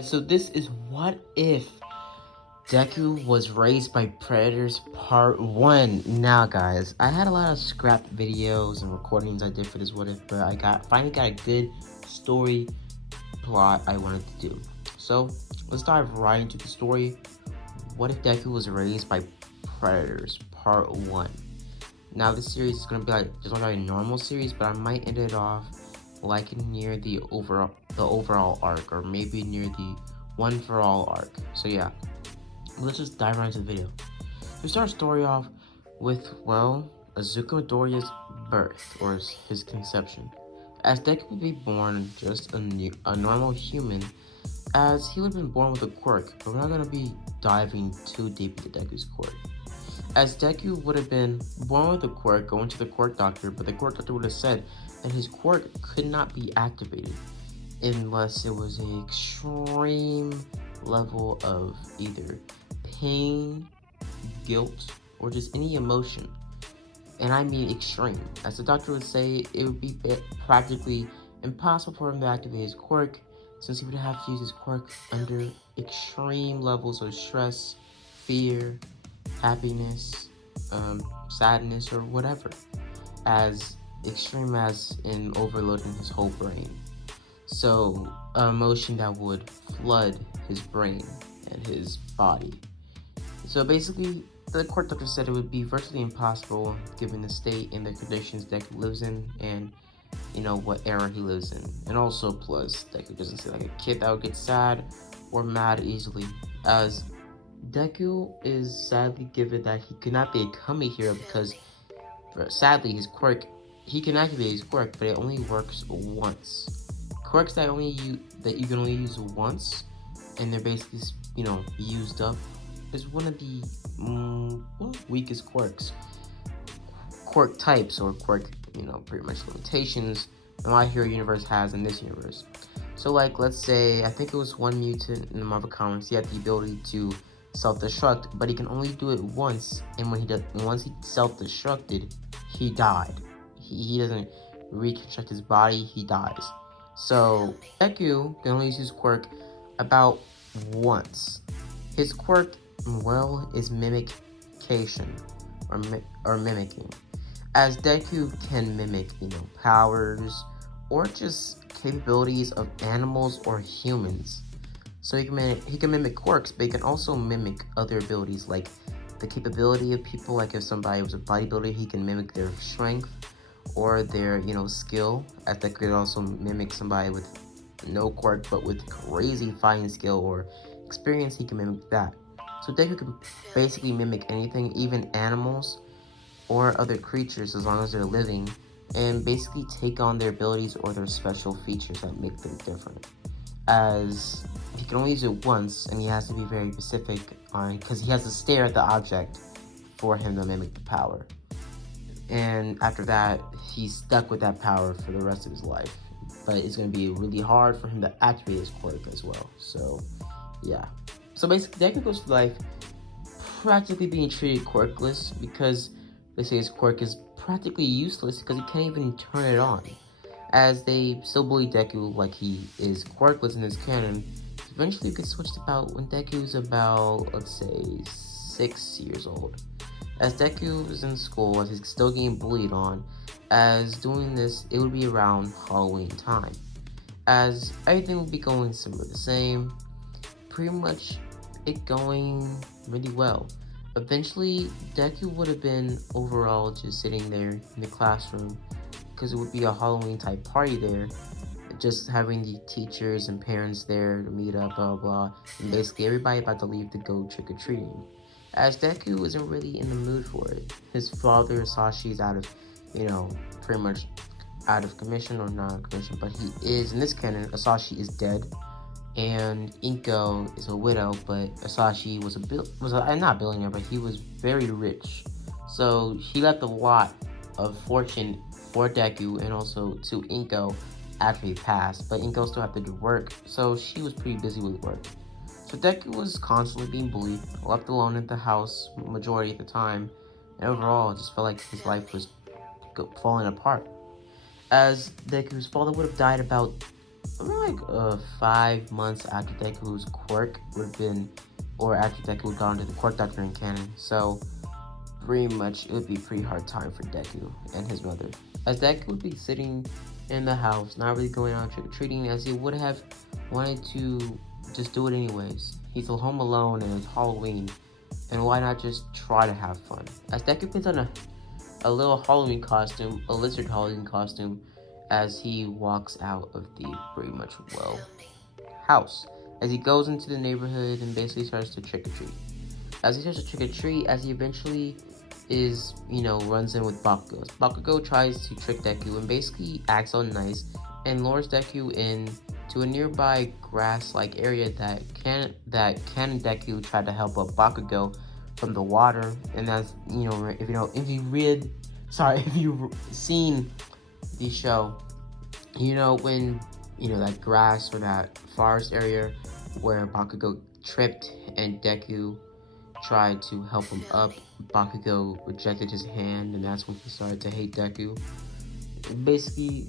guys, so this is What If Deku was raised by predators part 1. Now guys, I had a lot of scrap videos and recordings I did for this What If, but I finally got a good story plot I wanted to do. So let's dive right into the story. What if Deku was raised by predators part 1. Now this series is going to be like just like a normal series, but I might end it off like near the overall arc, or maybe near the one for all arc. So yeah, let's just dive right into the video. We start our story off with, well, Azuka Midoriya's birth, or his conception, as Deku would be born just a normal human, as he would have been born with a quirk, but we're not going to be diving too deep into Deku's quirk. As Deku would have been born with a quirk, going to the quirk doctor, but the quirk doctor would have said that his quirk could not be activated unless it was an extreme level of either pain, guilt, or just any emotion. And I mean extreme. As the doctor would say, it would be practically impossible for him to activate his quirk, since he would have to use his quirk under extreme levels of stress, fear, happiness, sadness, or whatever, as extreme as in overloading his whole brain. So, an emotion that would flood his brain and his body. So basically, the court doctor said it would be virtually impossible given the state and the conditions Deku lives in, and you know what era he lives in. And also, plus, Deku doesn't seem like a kid that would get sad or mad easily, as Deku is sadly given that he could not become a hero because, sadly, his quirk, he can activate his quirk, but it only works once. Quirks that you can only use once, and they're basically, you know, used up, is one of the weakest quirks. Quirk types, or quirk, you know, pretty much limitations the My Hero universe has in this universe. So like, let's say, I think it was one mutant in the Marvel Comics, he had the ability to self-destruct, but he can only do it once, and once he self-destructed, he died. He doesn't reconstruct his body, he dies. So Deku can only use his quirk about once. His quirk, well, is mimication, or mimicking, as Deku can mimic, you know, powers or just capabilities of animals or humans. So he can mimic quirks, but he can also mimic other abilities, like the capability of people. Like if somebody was a bodybuilder, he can mimic their strength or their, you know, skill. As Deku could also mimic somebody with no quirk but with crazy fighting skill or experience, he can mimic that. So Deku can basically mimic anything, even animals or other creatures, as long as they're living, and basically take on their abilities or their special features that make them different. As he can only use it once, and he has to be very specific on, because he has to stare at the object for him to mimic the power. And after that, he's stuck with that power for the rest of his life. But it's going to be really hard for him to activate his quirk as well. So, yeah. So basically, Deku goes through life practically being treated quirkless, because they say his quirk is practically useless because he can't even turn it on. As they still bully Deku like he is quirkless in his canon, eventually it gets switched about when Deku is about, let's say, 6 years old. As Deku is in school, as he's still getting bullied on, as doing this, it would be around Halloween time. As everything would be going similar the same, pretty much it going really well. Eventually, Deku would have been overall just sitting there in the classroom, because it would be a Halloween type party there, just having the teachers and parents there to meet up, blah blah, and basically everybody about to leave to go trick-or-treating. As Deku isn't really in the mood for it. His father, Sashi, is out of, you know, pretty much out of commission, or not out of commission, but he is, in this canon, Asashi is dead, and Inko is a widow, but Asashi was not a billionaire, but he was very rich. So he left a lot of fortune for Deku and also to Inko after he passed, but Inko still had to do work, so she was pretty busy with work. So Deku was constantly being bullied, left alone at the house majority of the time, and overall it just felt like his life was falling apart. As Deku's father would have died about something like 5 months after Deku's quirk would have been, or after Deku would gone to the quirk doctor in canon. So pretty much it would be a pretty hard time for Deku and his mother, as Deku would be sitting in the house, not really going out trick-or-treating, as he would have wanted to just do it anyways. He's home alone and it's Halloween, and why not just try to have fun? As Deku puts on a little Halloween costume, a lizard Halloween costume, as he walks out of the pretty much, well, house. As he goes into the neighborhood and basically starts to trick-or-treat. As he starts to trick-or-treat, as he eventually is, runs in with Bakugou. Bakugou tries to trick Deku and basically acts all nice and lures Deku in to a nearby grass-like area that Can and Deku tried to help up Bakugou from the water. And that's, if you've seen the show, when, that grass or that forest area where Bakugou tripped and Deku tried to help him up, Bakugou rejected his hand, and that's when he started to hate Deku. Basically,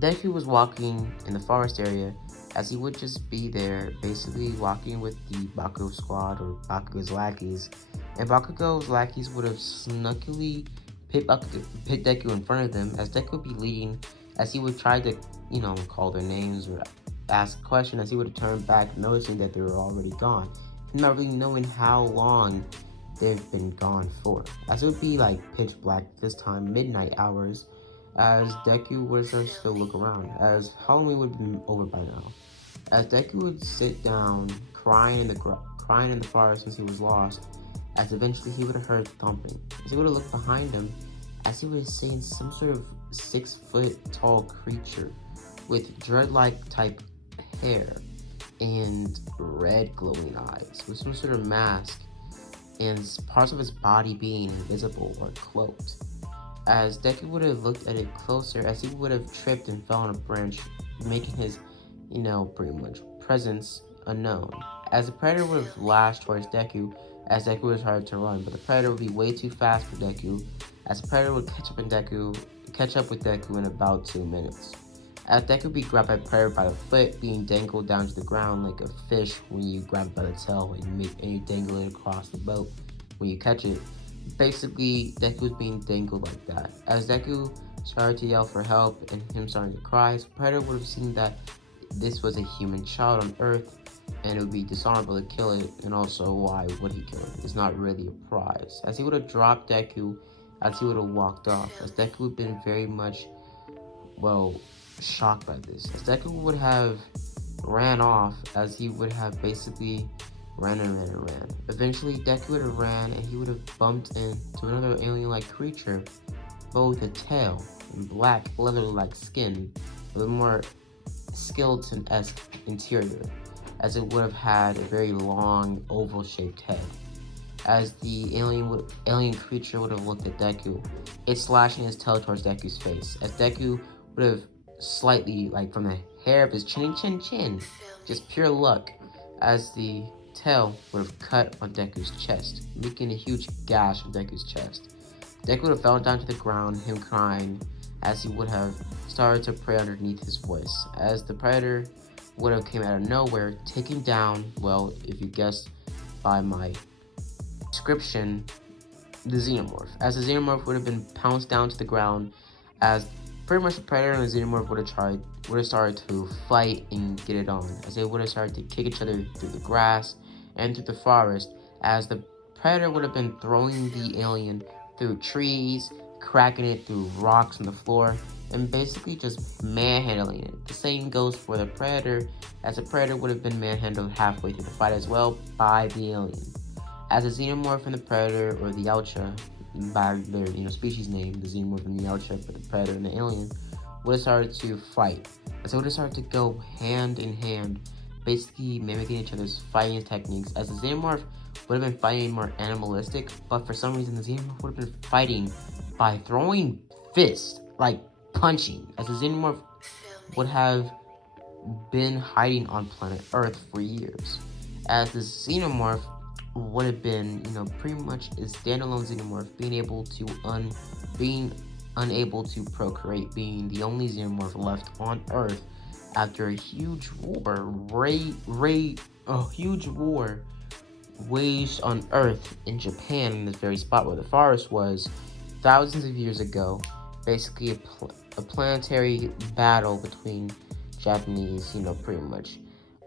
Deku was walking in the forest area, as he would just be there, basically walking with the Bakugou squad or Bakugou's lackeys, and Bakugou's lackeys would have snuckily pit Deku in front of them, as Deku would be leading, as he would try to, call their names or ask a question, as he would turn back, noticing that they were already gone, not really knowing how long they've been gone for, as it would be like pitch black this time, midnight hours, as Deku would start to look around, as Halloween would have been over by now, as Deku would sit down, crying in the forest since he was lost, as eventually he would have heard thumping, as he would have looked behind him, as he would have seen some sort of 6-foot tall creature with dread-like type hair and red glowing eyes with some sort of mask and parts of his body being invisible or cloaked. As Deku would have looked at it closer, as he would have tripped and fell on a branch, making his, pretty much presence unknown. As the predator would have lashed towards Deku, as Deku would have tried to run, but the predator would be way too fast for Deku, as the predator would catch up with Deku in about 2 minutes. As Deku would be grabbed by Predator by the foot, being dangled down to the ground like a fish when you grab it by the tail and you dangle it across the boat when you catch it. Basically, Deku was being dangled like that. As Deku started to yell for help and him starting to cry, so Predator would have seen that this was a human child on Earth and it would be dishonorable to kill it, and also why would he kill it? It's not really a prize. As he would have dropped Deku, as he would have walked off, as Deku would have been very much, shocked by this, as Deku would have ran off, as he would have basically ran. Eventually, Deku would have ran and he would have bumped into another alien-like creature, but with a tail and black leather-like skin, with a more skeleton-esque interior, as it would have had a very long oval-shaped head. As the alien creature would have looked at Deku, it slashing its tail towards Deku's face, as Deku would have slightly, from the hair of his chin, just pure luck, as the tail would have cut on Deku's chest, making a huge gash on Deku's chest. Deku would have fallen down to the ground, him crying, as he would have started to pray underneath his voice, as the predator would have came out of nowhere, taking down, if you guessed by my description, the Xenomorph, as the Xenomorph would have been pounced down to the ground, as pretty much the Predator and the Xenomorph would have started to fight and get it on, as they would have started to kick each other through the grass and through the forest, as the Predator would have been throwing the alien through trees, cracking it through rocks on the floor, and basically just manhandling it. The same goes for the Predator, as the Predator would have been manhandled halfway through the fight as well by the alien. As the Xenomorph and the Predator, or the yautja, by their species name, the Xenomorph and the yautja, but the Predator and the alien, would have started to fight. And so it would have started to go hand in hand, basically mimicking each other's fighting techniques, as the Xenomorph would have been fighting more animalistic, but for some reason the Xenomorph would have been fighting by throwing fists, like punching, as the Xenomorph would have been hiding on planet Earth for years, as the Xenomorph would have been, pretty much a standalone Xenomorph, being unable to procreate, being the only Xenomorph left on Earth, after a huge war waged on Earth in Japan, in this very spot where the forest was, thousands of years ago. Basically, a planetary battle between Japanese, pretty much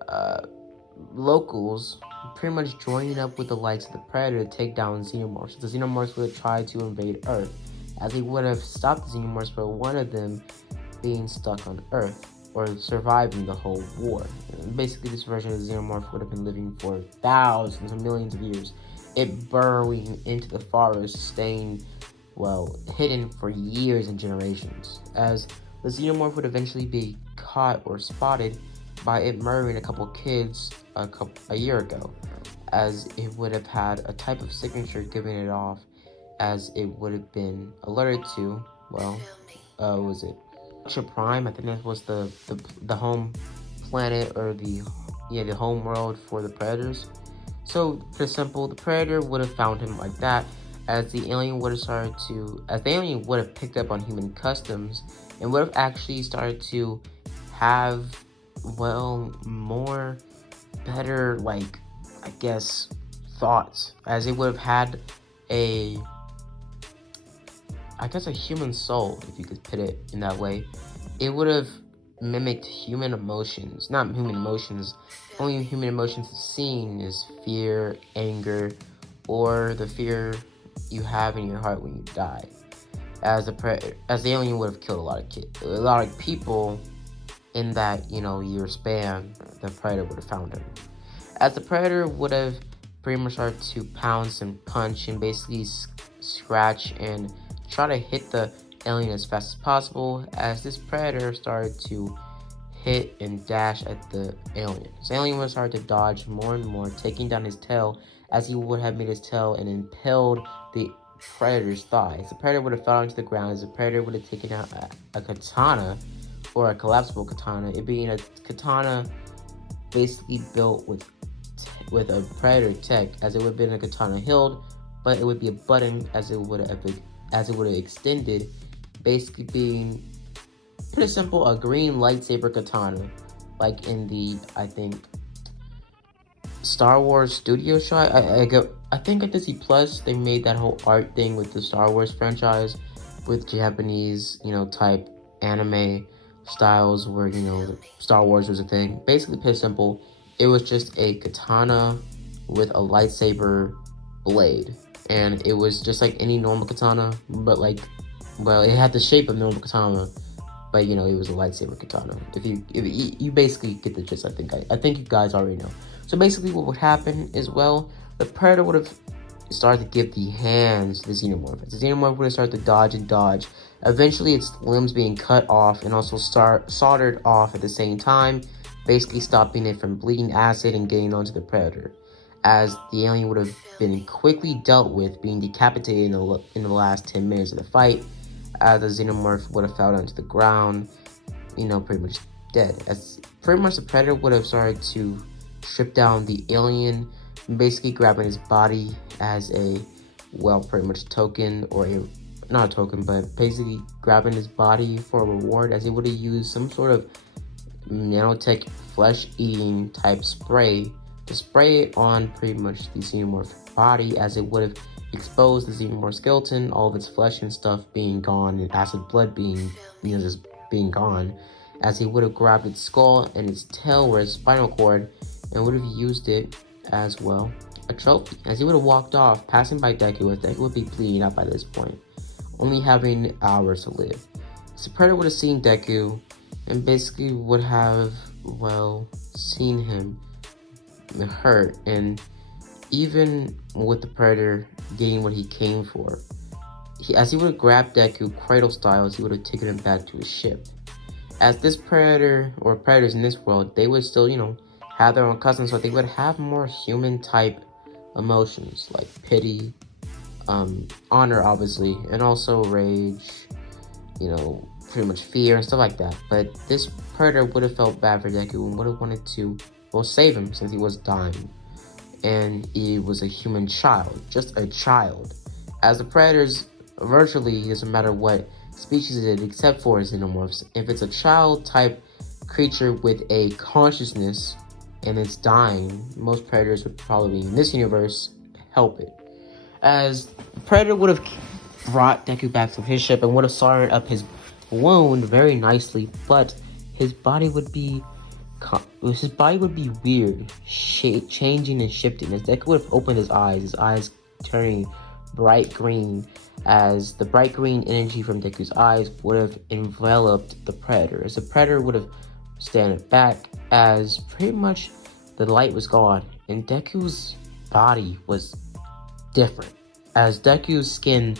uh, locals, pretty much joining up with the likes of the Predator to take down Xenomorphs. The Xenomorphs would have tried to invade Earth, as they would have stopped the Xenomorphs for one of them being stuck on Earth, or surviving the whole war. And basically, this version of the Xenomorph would have been living for thousands or millions of years, it burrowing into the forest, staying, hidden for years and generations, as the Xenomorph would eventually be caught or spotted by it murdering a couple kids a year ago, as it would have had a type of signature giving it off, as it would have been alerted to, was it Prime? I think that was the home planet, or the home world for the Predators. So, pretty simple, the Predator would have found him like that, as the alien would have picked up on human customs, and would have actually started to have, more better, thoughts, as it would have had a human soul, if you could put it in that way. It would have mimicked human emotions. Not human emotions. Only human emotions seen is fear, anger, or the fear you have in your heart when you die. As the alien would have killed a lot of people in that year span, the Predator would have found him. As the Predator would have pretty much started to pounce and punch and basically scratch and try to hit the alien as fast as possible, as this Predator started to hit and dash at the alien. The alien would start to dodge more and more, taking down his tail, as he would have made his tail and impaled the Predator's thighs. The Predator would have fallen to the ground, as the Predator would have taken out a katana, or a collapsible katana, it being a katana basically built with a Predator tech, as it would have been a katana hilt, but it would be a button, as it would have extended, basically being pretty simple, a green lightsaber katana, like in the, I think, Star Wars studio shot. I think at Disney Plus they made that whole art thing with the Star Wars franchise, with Japanese type anime styles, where Star Wars was a thing. Basically, pretty simple, it was just a katana with a lightsaber blade, and it was just like any normal katana, but it had the shape of normal katana, but it was a lightsaber katana. If you basically get the gist, I think you guys already know. So basically, what would happen is, the Predator would have started to give the hands to the Xenomorph. The Xenomorph would have started to dodge and dodge, eventually its limbs being cut off and also soldered off at the same time, basically stopping it from bleeding acid and getting onto the Predator, as the alien would have been quickly dealt with, being decapitated in the last 10 minutes of the fight, as the Xenomorph would have fell onto the ground, pretty much dead. As pretty much the Predator would have started to strip down the alien, basically grabbing his body as a, pretty much token, or not a token, but basically grabbing his body for a reward, as he would have used some sort of nanotech flesh-eating type spray to spray it on pretty much the Xenomorph body, as it would have exposed the Xenomorph skeleton, all of its flesh and stuff being gone, and acid blood being gone, as he would have grabbed its skull and its tail, or its spinal cord, and would have used it as a trophy, as he would have walked off, passing by Deku, as Deku would be bleeding out by this point, only having hours to live. So Predator would have seen Deku, and basically would have, seen him hurt, and even with the Predator getting what he came for, as he would have grabbed Deku cradle style, he would have taken him back to his ship. As this Predator, or Predators in this world, they would still, have their own customs, so they would have more human type emotions, like pity, honor, obviously, and also rage, pretty much fear and stuff like that. But this Predator would have felt bad for Deku and would have wanted to, save him, since he was dying, and he was a human child, just a child. As the Predators, virtually, doesn't matter what species it is, except for Xenomorphs, if it's a child type creature with a consciousness and it's dying, most predators would probably, in this universe, help it. As the predator would have brought Deku back to his ship and would have soldered up his wound very nicely, but his body would be weird, changing and shifting. As Deku would have opened his eyes turning bright green, as the bright green energy from Deku's eyes would have enveloped the predator. As the predator would have stand back, as pretty much the light was gone, and Deku's body was different. As Deku's skin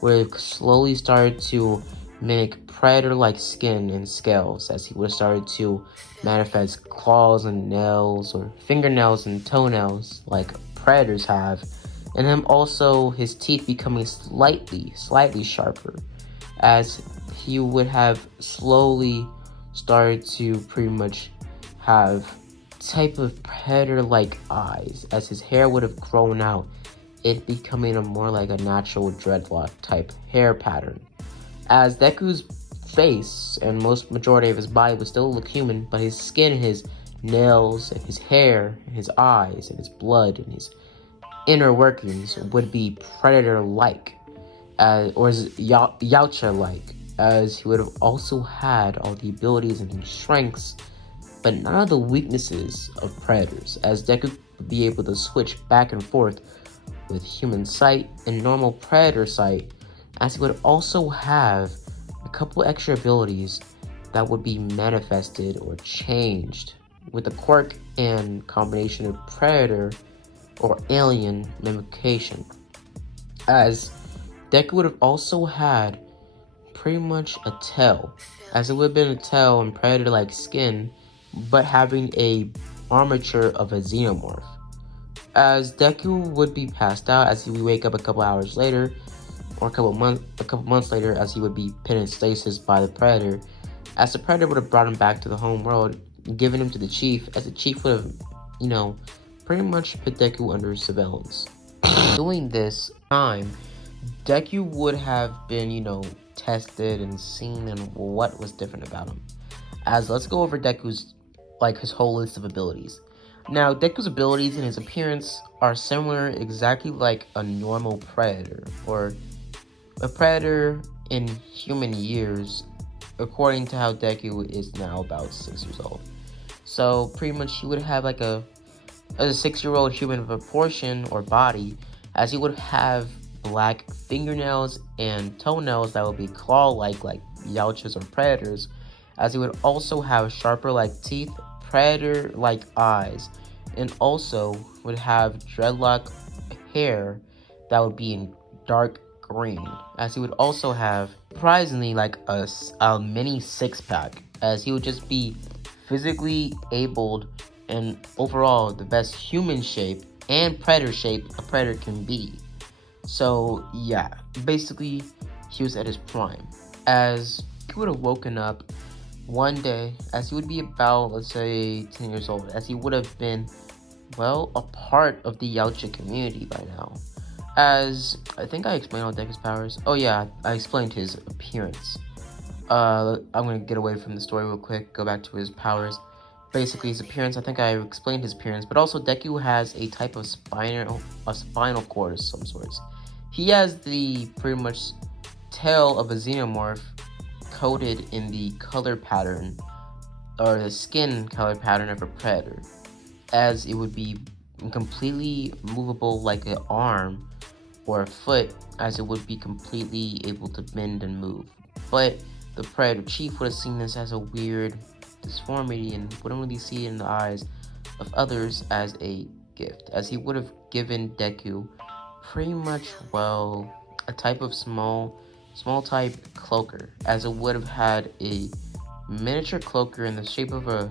would have slowly started to mimic predator-like skin and scales, as he would have started to manifest claws and nails, or fingernails and toenails like predators have, and him also his teeth becoming slightly sharper, as he would have slowly started to pretty much have type of predator-like eyes, as his hair would have grown out, it becoming a more like a natural dreadlock type hair pattern. As Deku's face and most majority of his body would still look human, but his skin, his nails, and his hair, and his eyes, and his blood, and his inner workings would be predator-like, or yautja-like, as he would have also had all the abilities and strengths, but none of the weaknesses of predators, as Deku would be able to switch back and forth with human sight and normal predator sight, as he would also have a couple extra abilities that would be manifested or changed with the quirk and combination of predator or alien mimication. As Deku would have also had pretty much a tail, as it would have been a tail and predator-like skin, but having a armature of a Xenomorph. As Deku would be passed out, as he would wake up a couple hours later, or a couple months later, as he would be pinned in stasis by the predator, as the predator would have brought him back to the home world, giving him to the chief, as the chief would have, pretty much put Deku under surveillance. During this time, Deku would have been, tested and seen and what was different about him. As let's go over Deku's, his whole list of abilities. Now, Deku's abilities and his appearance are similar, exactly like a normal predator, or a predator in human years, according to how Deku is now about 6 years old. So, pretty much he would have like a 6-year-old human proportion or body, as he would have black fingernails and toenails that would be claw-like yautjas or predators, as he would also have sharper-like teeth, predator-like eyes, and also would have dreadlock hair that would be in dark green, as he would also have surprisingly like a mini six-pack, as he would just be physically abled and overall the best human shape and predator shape a predator can be. So yeah, basically he was at his prime, as he would have woken up one day, as he would be about, let's say, 10 years old, as he would have been, well, a part of the yautja community by now. As I think I explained all Deku's powers. Oh yeah, I explained his appearance. I'm gonna get away from the story real quick, go back to his powers. Basically his appearance, I think I explained his appearance, but also Deku has a type of spinal cord of some sorts. He has the pretty much tail of a Xenomorph coated in the color pattern, or the skin color pattern of a predator, as it would be completely movable like an arm or a foot, as it would be completely able to bend and move. But the predator chief would have seen this as a weird disformity and wouldn't really see it in the eyes of others as a gift, as he would have given Deku pretty much, well, a type of small type cloaker, as it would have had a miniature cloaker in the shape of a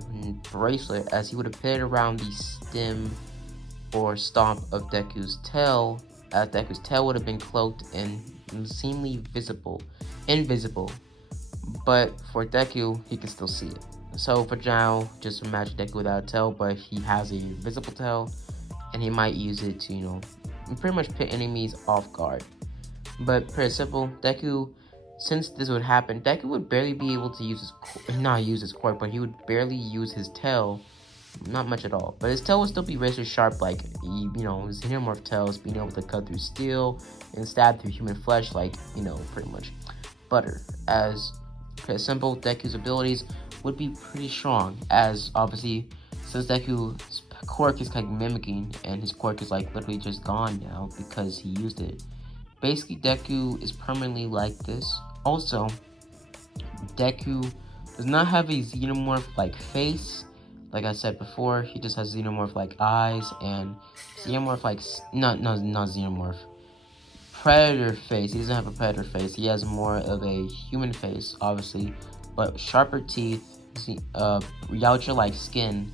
bracelet, as he would have put it around the stem or stomp of Deku's tail, as Deku's tail would have been cloaked and seemingly invisible, but for Deku, he can still see it. So for now, just imagine Deku without a tail, but he has a visible tail, and he might use it to, pretty much put enemies off guard. But pretty simple, Deku since this would happen, Deku would barely be able to use not use his quirk, but he would barely use his tail. Not much at all. But his tail would still be razor sharp, like, his Xenomorph tails, being able to cut through steel and stab through human flesh, like, pretty much butter. As simple, Deku's abilities would be pretty strong, as obviously, since Deku's quirk is kind of mimicking, and his quirk is like literally just gone now because he used it. Basically, Deku is permanently like this. Also, Deku does not have a Xenomorph-like face. Like I said before, he just has Xenomorph-like eyes and Xenomorph-like... not Xenomorph. Predator face. He doesn't have a predator face. He has more of a human face, obviously. But sharper teeth, yautja-like skin,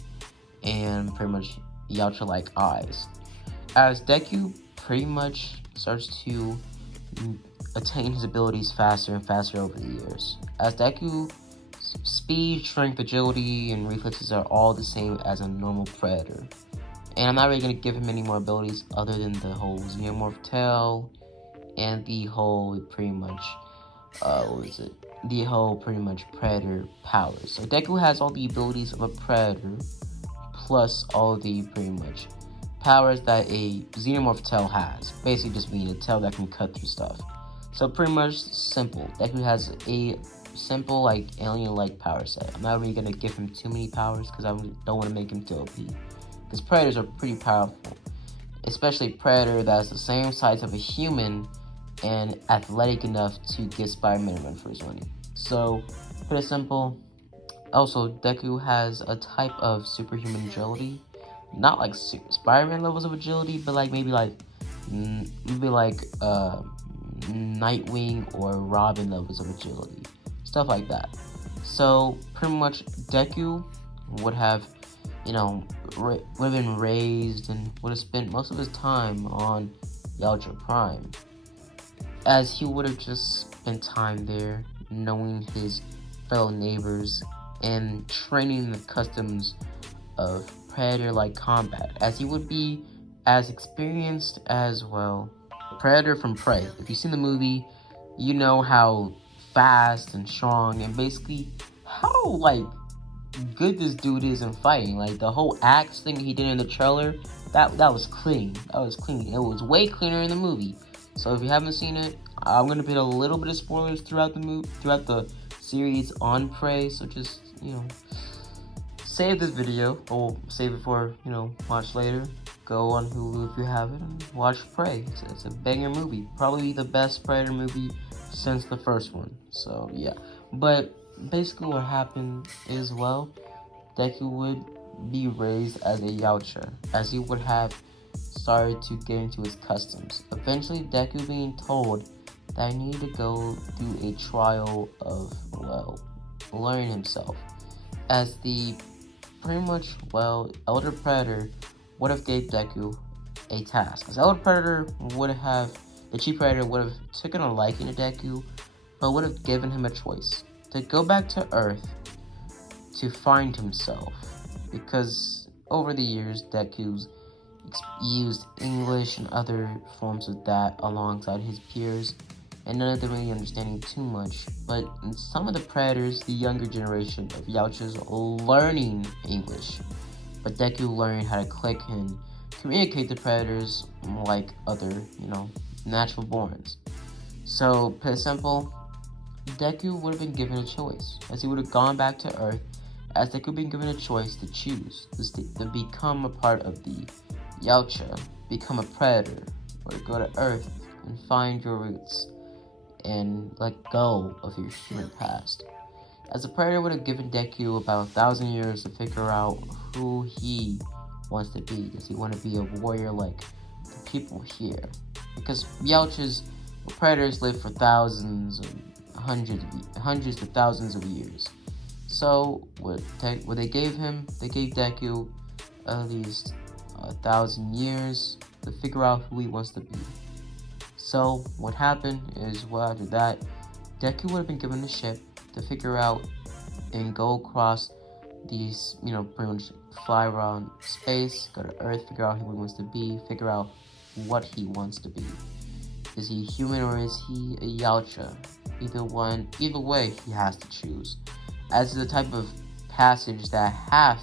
and pretty much yautja-like eyes. As Deku pretty much starts to attain his abilities faster and faster over the years. As Deku, speed, strength, agility, and reflexes are all the same as a normal predator. And I'm not really going to give him any more abilities other than the whole Xenomorph tail and the whole pretty much, the whole pretty much predator powers. So Deku has all the abilities of a predator, plus all the pretty much powers that a Xenomorph tail has. Basically just being a tail that can cut through stuff. So pretty much simple. Deku has a simple, like, alien-like power set. I'm not really gonna give him too many powers because I don't want to make him too OP. Because predators are pretty powerful. Especially Predator that's the same size of a human and athletic enough to get Spider-Man run for his money. So, pretty simple. Also, Deku has a type of superhuman agility. Not like Spider-Man levels of agility, but like maybe like Nightwing or Robin levels of agility. Stuff like that. So pretty much Deku would have, would have been raised and would have spent most of his time on Yautja Prime, as he would have just spent time there knowing his fellow neighbors and training the customs of Predator-like combat, as he would be as experienced as, well, Predator from Prey. If you've seen the movie, you know how fast and strong and basically how, like, good this dude is in fighting. Like, the whole axe thing he did in the trailer, that was clean. That was clean. It was way cleaner in the movie. So if you haven't seen it, I'm gonna put a little bit of spoilers throughout the series on Prey. So just, save this video, or save it for, watch later. Go on Hulu if you have it and watch Prey. It's a banger movie. Probably the best Predator movie since the first one. So yeah. But basically what happened is, well, Deku would be raised as a yautja, as he would have started to get into his customs. Eventually Deku being told that he needed to go through a trial of, well, learning himself. As the pretty much, well, Elder Predator would have gave Deku a task. Because Elder Predator would have, the Chief Predator would have taken a liking to Deku, but would have given him a choice to go back to Earth to find himself. Because over the years, Deku's used English and other forms of that alongside his peers, and none of them really understanding too much. But some of the Predators, the younger generation of Yautjas, learning English. But Deku learned how to click and communicate to Predators like other, natural borns. So, pretty simple, Deku would have been given a choice, as he would have gone back to Earth, as Deku been given a choice to choose to become a part of the Yautja, become a Predator, or to go to Earth and find your roots and let go of your human past. As the Predator would have given Deku about 1,000 years to figure out who he wants to be. Does he want to be a warrior like the people here? Because Yautjas, or Predators, live for thousands and hundreds to thousands of years. So what they gave him, they gave Deku at least 1,000 years to figure out who he wants to be. So what happened is, well, after that, Deku would have been given a ship to figure out and go across these, pretty much fly around space, go to Earth, figure out who he wants to be, figure out what he wants to be. Is he human or is he a yautja? Either way, he has to choose. As the type of passage that half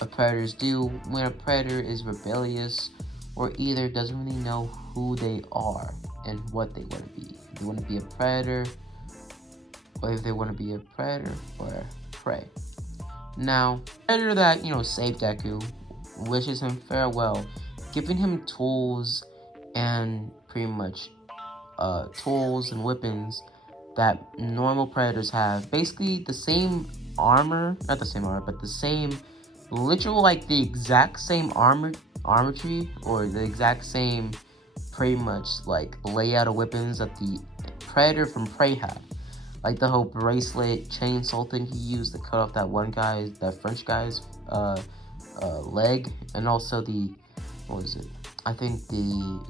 of predators do when a predator is rebellious or either doesn't really know who they are and what they want to be. If they want to be a predator, or if they want to be a predator or prey. Now, predator that, saved Deku wishes him farewell, giving him tools and pretty much tools and weapons that normal predators have. Basically the same armor, not the same armor, but the same literal, like the exact same armorry, or the exact same pretty much like layout of weapons that the predator from Prey had. Like the whole bracelet chainsaw thing he used to cut off that French guy's leg, and also the, what was it? I think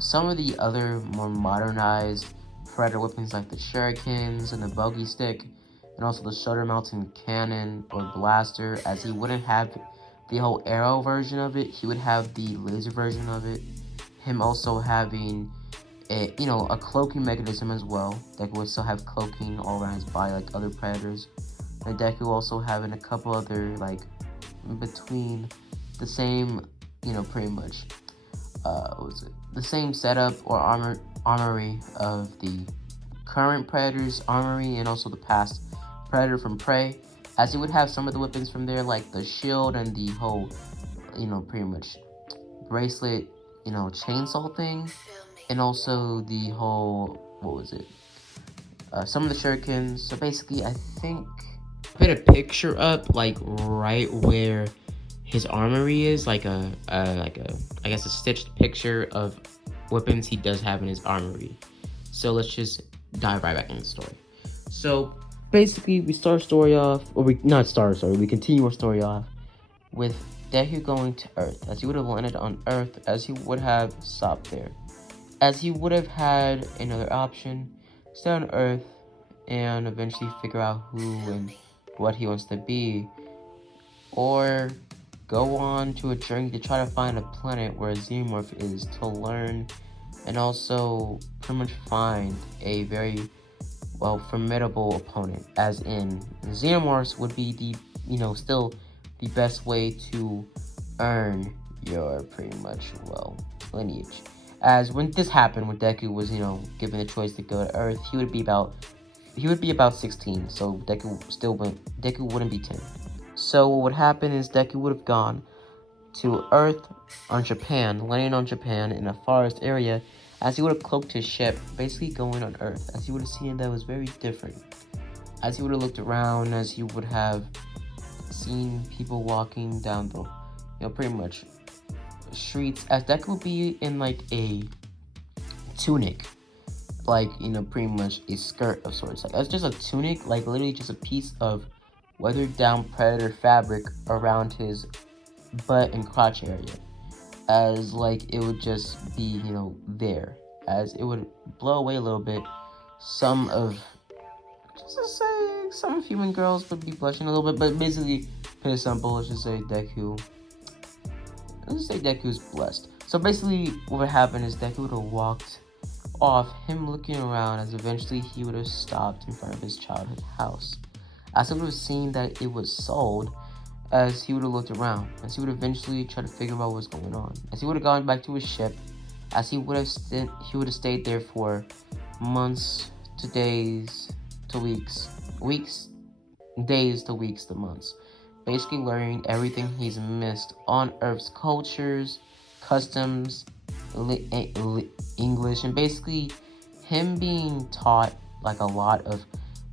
some of the other more modernized predator weapons like the shurikens and the bogey stick, and also the shoulder mounted cannon or blaster, as he wouldn't have the whole arrow version of it, he would have the laser version of it. Him also having a cloaking mechanism as well. Deku would still have cloaking all around his body like other predators. And Deku also having a couple other, like, in between the same, pretty much, the same setup or armory of the current Predator's armory and also the past Predator from Prey, as he would have some of the weapons from there, like the shield and the whole, pretty much bracelet, chainsaw thing, and also the whole, what was it? Some of the shurikens. So basically, I think I put a picture up, like right where his armory is, like a I guess a stitched picture of weapons he does have in his armory. So let's just dive right back into the story. So basically, we continue our story off with Deku going to Earth, as he would have landed on Earth, as he would have stopped there, as he would have had another option: stay on Earth and eventually figure out who and what he wants to be, or go on to a journey to try to find a planet where a Xenomorph is to learn and also pretty much find a very, well, formidable opponent, as in Xenomorphs would be the, still the best way to earn your pretty much, well, lineage. As when this happened, when Deku was, given the choice to go to Earth, he would be about 16, so Deku wouldn't be 10. So what would happen is Deku would have gone to Earth on Japan, landing on Japan in a forest area, as he would have cloaked his ship, basically going on Earth, as he would have seen that was very different. As he would have looked around, as he would have seen people walking down the, pretty much streets, as Deku would be in like a tunic, like, pretty much a skirt of sorts. Like, that's just a tunic, like literally just a piece of weathered down predator fabric around his butt and crotch area, as like it would just be, there, as it would blow away a little bit. Some of human girls would be blushing a little bit, but basically, pretty simple. Let's just say Deku's blessed. So basically, what would happen is Deku would have walked off, him looking around, as eventually he would have stopped in front of his childhood house. As he would have seen that it was sold, as he would have looked around, as he would eventually try to figure out what was going on, as he would have gone back to his ship, as he would have stayed there for months to days to weeks, days to weeks to months, basically learning everything he's missed on Earth's cultures, customs, English, and basically him being taught like a lot of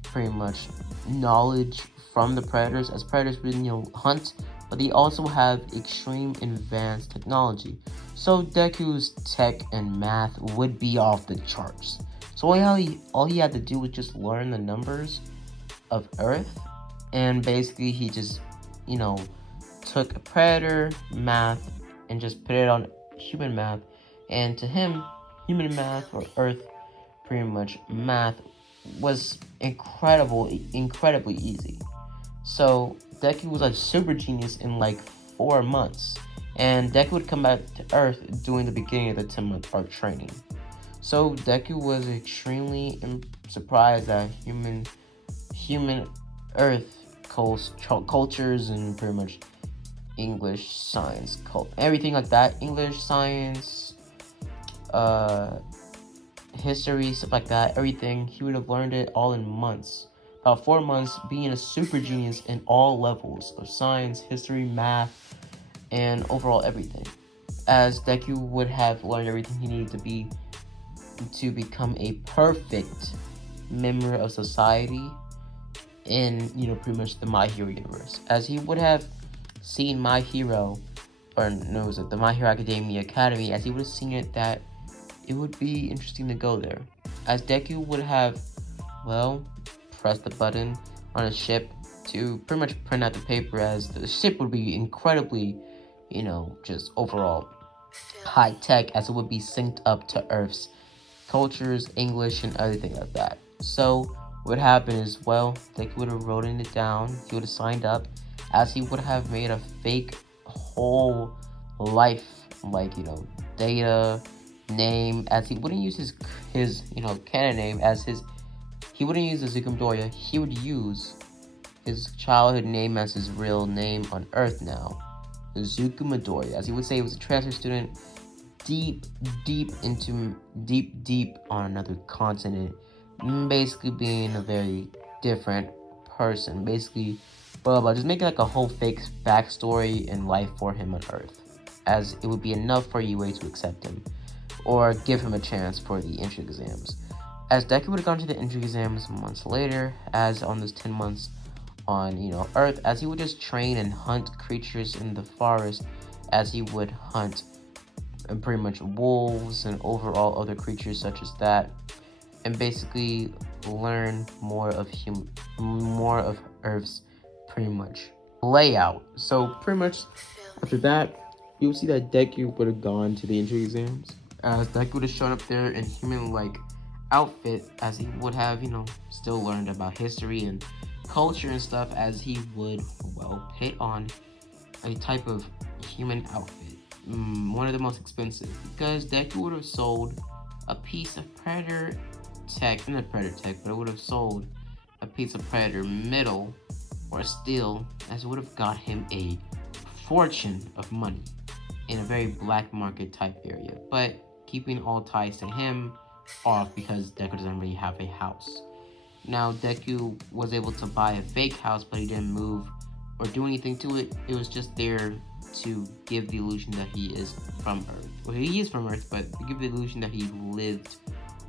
pretty much knowledge from the predators, as predators would, hunt, but they also have extreme advanced technology. So Deku's tech and math would be off the charts. So all he had to do was just learn the numbers of Earth, and basically he just, took predator math and just put it on human math, and to him, human math or Earth pretty much math was incredibly easy. So Deku was a super genius in like 4 months, and Deku would come back to Earth during the beginning of the 10-month arc training. So Deku was extremely surprised that human Earth cultures and pretty much English, science, everything like that. English, science, uh, history, stuff like that. Everything he would have learned it all in months. About 4 months, being a super genius in all levels of science, history, math, and overall everything. As Deku would have learned everything he needed to become a perfect member of society in, pretty much the My Hero universe. As he would have seen My Hero, or no, was it the My Hero Academia Academy, as he would have seen it that it would be interesting to go there. As Deku would have, well, pressed the button on a ship to pretty much print out the paper, as the ship would be incredibly, just overall high tech, as it would be synced up to Earth's cultures, English, and everything like that. So what happened is, well, Deku would have written it down, he would have signed up, as he would have made a fake whole life, like, data, name, as he wouldn't use his canon name as he wouldn't use the Zuko Midoriya, he would use his childhood name as his real name on Earth now, Zuko Midoriya, as he would say he was a transfer student deep on another continent, basically being a very different person, basically just making like a whole fake backstory and life for him on Earth, as it would be enough for UA to accept him or give him a chance for the entry exams. As Deku would have gone to the entry exams months later, as on those 10 months on Earth, as he would just train and hunt creatures in the forest, as he would hunt pretty much wolves and overall other creatures such as that, and basically learn more of Earth's pretty much layout. So pretty much after that, you'll see that Deku would have gone to the entry exams. As Deku would have shown up there in human-like outfit, as he would have, still learned about history and culture and stuff, as he would, put on a type of human outfit. One of the most expensive, because Deku would have sold a piece of Predator tech, not Predator tech, but it would have sold a piece of Predator metal or steel, as it would have got him a fortune of money in a very black market type area, but keeping all ties to him off because Deku doesn't really have a house. Now, Deku was able to buy a fake house, but he didn't move or do anything to it. It was just there to give the illusion that he is from Earth. Well, he is from Earth, but to give the illusion that he lived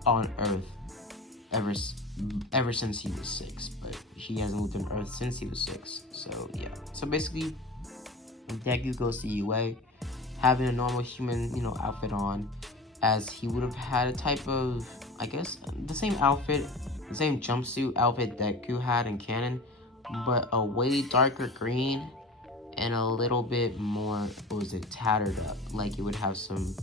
on Earth ever since he was 6. But he hasn't lived on Earth since he was 6. So, yeah. So, basically, Deku goes to UA, having a normal human, outfit on, as he would have had a type of, I guess, the same outfit, the same jumpsuit outfit Deku had in canon, but a way darker green and a little bit more, tattered up. Like it would have some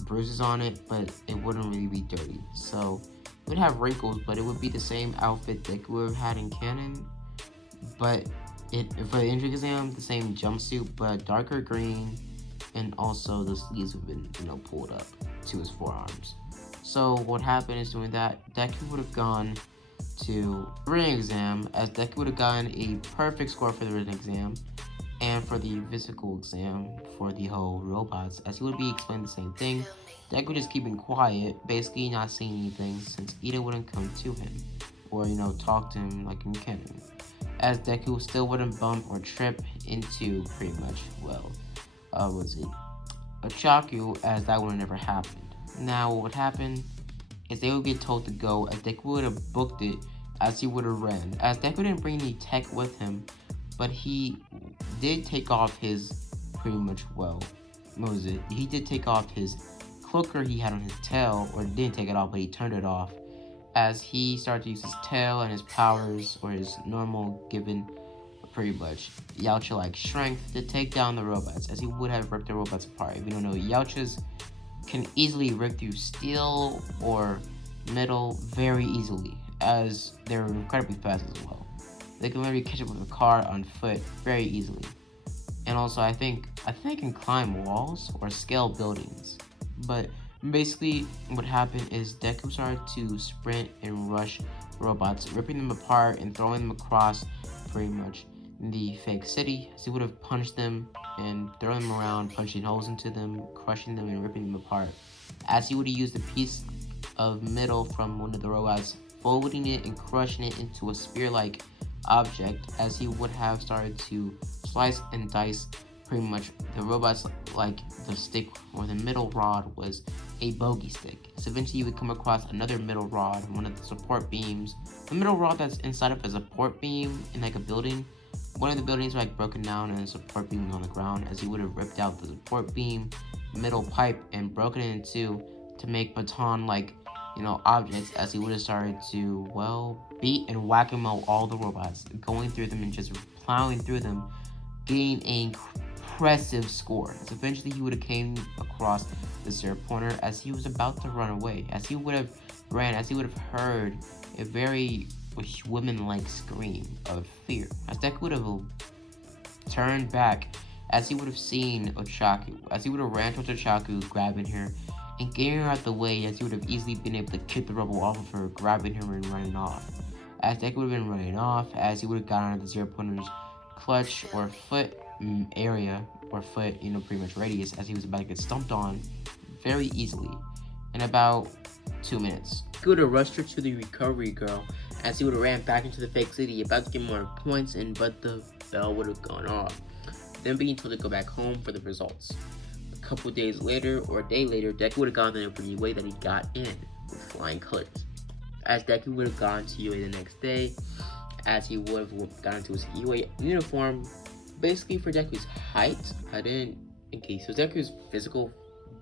bruises on it, but it wouldn't really be dirty. So it would have wrinkles, but it would be the same outfit Deku would have had in canon, but for the entry exam, the same jumpsuit, but darker green, and also the sleeves have been, pulled up to his forearms. So what happened is, doing that, Deku would have gone to the written exam, as Deku would have gotten a perfect score for the written exam, and for the physical exam for the whole robots, as he would be explaining the same thing. Deku just keeping quiet, basically not saying anything, since Ida wouldn't come to him, or, talk to him like in canon. As Deku still wouldn't bump or trip into pretty much, a Chaku, as that would have never happened. Now, what would happen is they would get told to go, as Deku would have booked it, as he would have ran. As Deku didn't bring any tech with him, but he did take off his, he did take off his cloaker he had on his tail, or didn't take it off, but he turned it off, as he started to use his tail and his powers, or his normal given, pretty much, yautja-like strength to take down the robots, as he would have ripped the robots apart. If you don't know, yautjas can easily rip through steel or metal very easily, as they're incredibly fast as well. They can literally catch up with a car on foot very easily. And also, I think they can climb walls or scale buildings. But Basically, what happened is Deku started to sprint and rush robots, ripping them apart and throwing them across pretty much the fake city. As he would have punched them and thrown them around, punching holes into them, crushing them and ripping them apart. As he would have used a piece of metal from one of the robots, folding it and crushing it into a spear-like object, as he would have started to slice and dice pretty much the robots, like the stick or the middle rod was a bogey stick. So eventually you would come across another middle rod, one of the support beams. The middle rod that's inside of a support beam in like a building. One of the buildings like broken down and a support beam on the ground, as he would have ripped out the support beam, middle pipe, and broken it in two to make baton like, objects, as he would have started to, well, beat and whack-a-mole all the robots, going through them and just plowing through them, getting an impressive score. So eventually he would have came across the syrup pointer as he was about to run away, as he would have heard a very woman-like scream of fear, as Deku would have turned back, as he would have seen Ochaku, as he would have ran towards Ochaku, grabbing her and getting her out the way, as he would have easily been able to kick the rubble off of her, grabbing her and running off. As Deku would have been running off, as he would have gotten out of the Zero Pointer's clutch or foot area, or foot, pretty much radius, as he was about to get stumped on very easily in about 2 minutes. He would have rushed her to the recovery girl, as he would have ran back into the fake city, about to get more points, but the bell would have gone off, then being told to go back home for the results. A couple days later, or a day later, Deku would have gone there for the UA that he got in with flying colors. As Deku would have gone to UA the next day, as he would have gone into his UA uniform, basically for Deku's height. So Deku's physical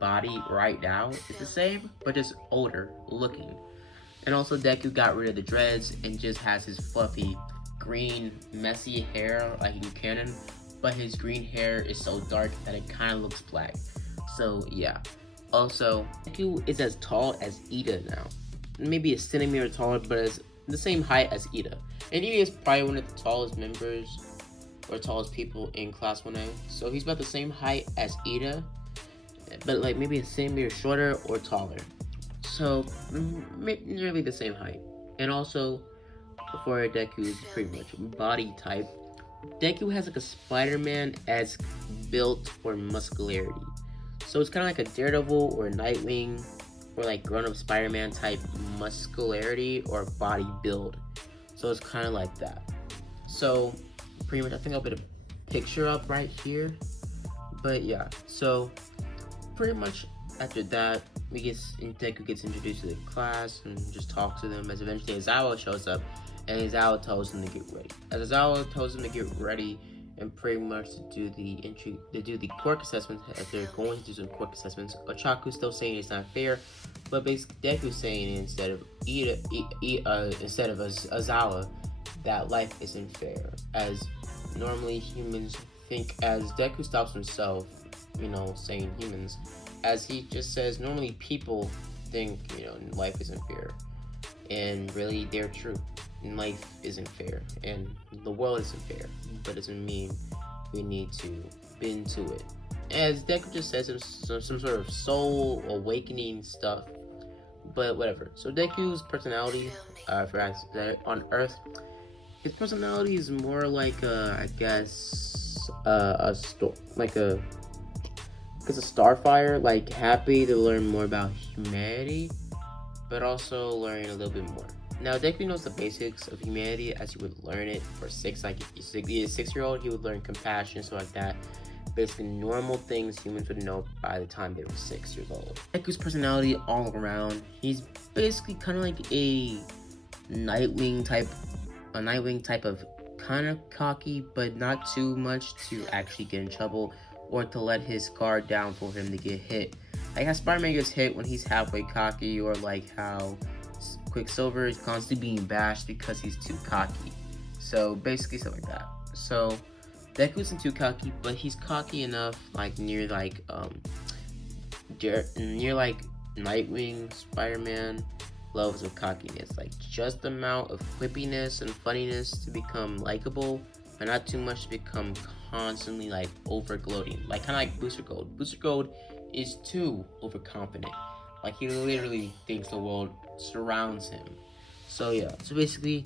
body right now is the same, but just older looking. And also Deku got rid of the dreads and just has his fluffy, green, messy hair like in canon, but his green hair is so dark that it kind of looks black. So yeah. Also, Deku is as tall as Ida now. Maybe a centimeter taller, but is the same height as Ida. And he is probably one of the tallest members, or tallest people in Class 1A. So he's about the same height as Ida, but like maybe a centimeter shorter or taller. So nearly the same height. And also, for Deku's pretty much body type, Deku has like a Spider-Man-esque built or muscularity. So it's kind of like a Daredevil or a Nightwing or like grown-up Spider-Man type muscularity or body build. So it's kind of like that. So pretty much, I think I'll put a picture up right here. But yeah, so pretty much after that, Deku gets introduced to the class and just talks to them, as eventually Aizawa shows up and Aizawa tells him to get ready. As Aizawa tells him to get ready and pretty much to do the quirk assessments, as they're going to do some quirk assessments. Ochaku's still saying it's not fair, but basically Deku's saying instead of Aizawa that life isn't fair, as normally humans think, as Deku stops himself, saying humans, as he just says normally people think, life isn't fair, and really they're true. Life isn't fair, and the world isn't fair, but doesn't mean we need to bend to it. As Deku just says some sort of soul awakening stuff, but whatever. So Deku's personality, on Earth, his personality is more like a Starfire, like happy to learn more about humanity, but also learning a little bit more. Now, Deku knows the basics of humanity as he would learn it for 6, like if he's a 6-year-old, he would learn compassion, stuff like that. Basically normal things humans would know by the time they were 6 years old. Deku's personality all around, he's basically kind of like a Nightwing type of kind of cocky, but not too much to actually get in trouble or to let his guard down for him to get hit. Like how Spider-Man gets hit when he's halfway cocky, or like how Quicksilver is constantly being bashed because he's too cocky. So basically stuff like that. So Deku isn't too cocky, but he's cocky enough, like near like Nightwing, Spider-Man levels of cockiness, like just the amount of quippiness and funniness to become likable, but not too much to become constantly like over gloating, like kind of like Booster Gold. Booster Gold is too overconfident, Like, he literally thinks the world surrounds him. So yeah, so basically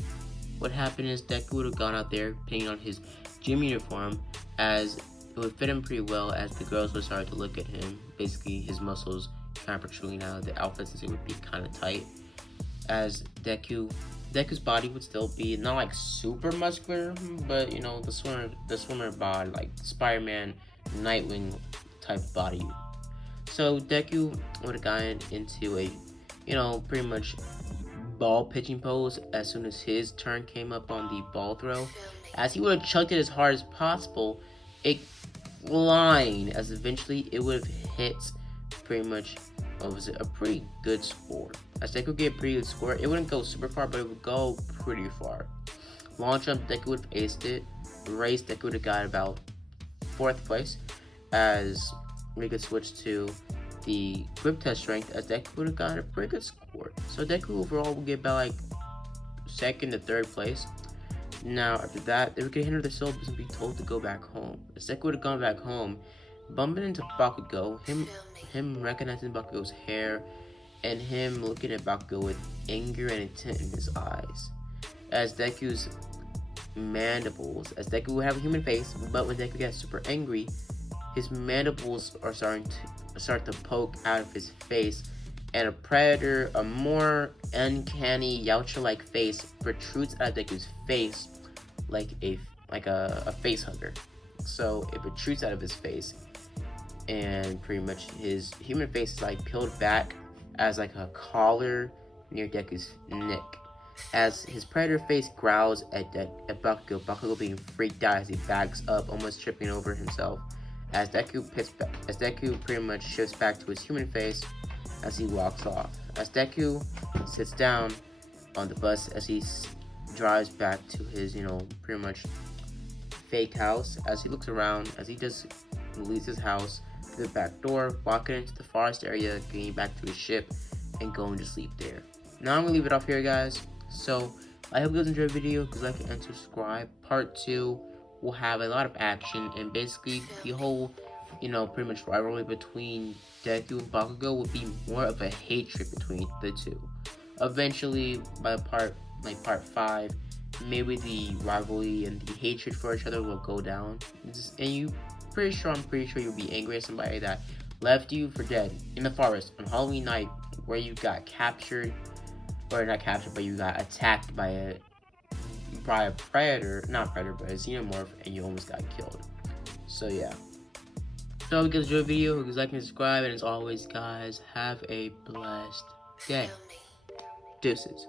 what happened is Deku would have gone out there putting on his gym uniform, as it would fit him pretty well, as the girls would start to look at him. Basically, his muscles kind of protruding out of the outfit, since it would be kind of tight. As Deku's body would still be not like super muscular, but you know, the swimmer body, like Spider-Man, Nightwing type body. So Deku would have gotten into a, you know, pretty much ball pitching pose as soon as his turn came up on the ball throw, as he would have chucked it as hard as possible, it flying, as eventually it would have hit pretty much, was it, a pretty good score. As Deku would get a pretty good score, it wouldn't go super far, but it would go pretty far. Long jump, Deku would have aced it. Race, Deku would have got about 4th place, as we could switch to the grip test strength, as Deku would have gotten a pretty good score. So Deku overall will get about like 2nd to 3rd place. Now after that, they would get hindered the syllabus and be told to go back home. As Deku would have gone back home, bumping into Bakugou, him recognizing Bakugou's hair, and him looking at Bakugou with anger and intent in his eyes. As Deku's mandibles, as Deku would have a human face, but when Deku gets super angry, his mandibles are starting to poke out of his face, and a predator, a more uncanny yautja-like face, protrudes out of Deku's face like a face hugger. So it protrudes out of his face, and pretty much his human face is like peeled back as like a collar near Deku's neck. As his predator face growls at Bakugou being freaked out as he backs up, almost tripping over himself. As Deku pretty much shifts back to his human face as he walks off. As Deku sits down on the bus as he drives back to his, you know, pretty much fake house, as he looks around, as he just leaves his house to the back door, walking into the forest area, getting back to his ship, and going to sleep there. Now I'm going to leave it off here, guys. So I hope you guys enjoyed the video. Please like and subscribe. Part 2 will have a lot of action, and basically the whole, you know, pretty much rivalry between Deku and Bakugou would be more of a hatred between the two. Eventually, by part 5, maybe the rivalry and the hatred for each other will go down, and I'm pretty sure you'll be angry at somebody that left you for dead in the forest on Halloween night, where you got captured, or not captured, but you got attacked by a predator, not predator, but a Xenomorph, and you almost got killed. So yeah. So if you guys enjoyed the video, please like and subscribe, and as always, guys, have a blessed day. Deuces.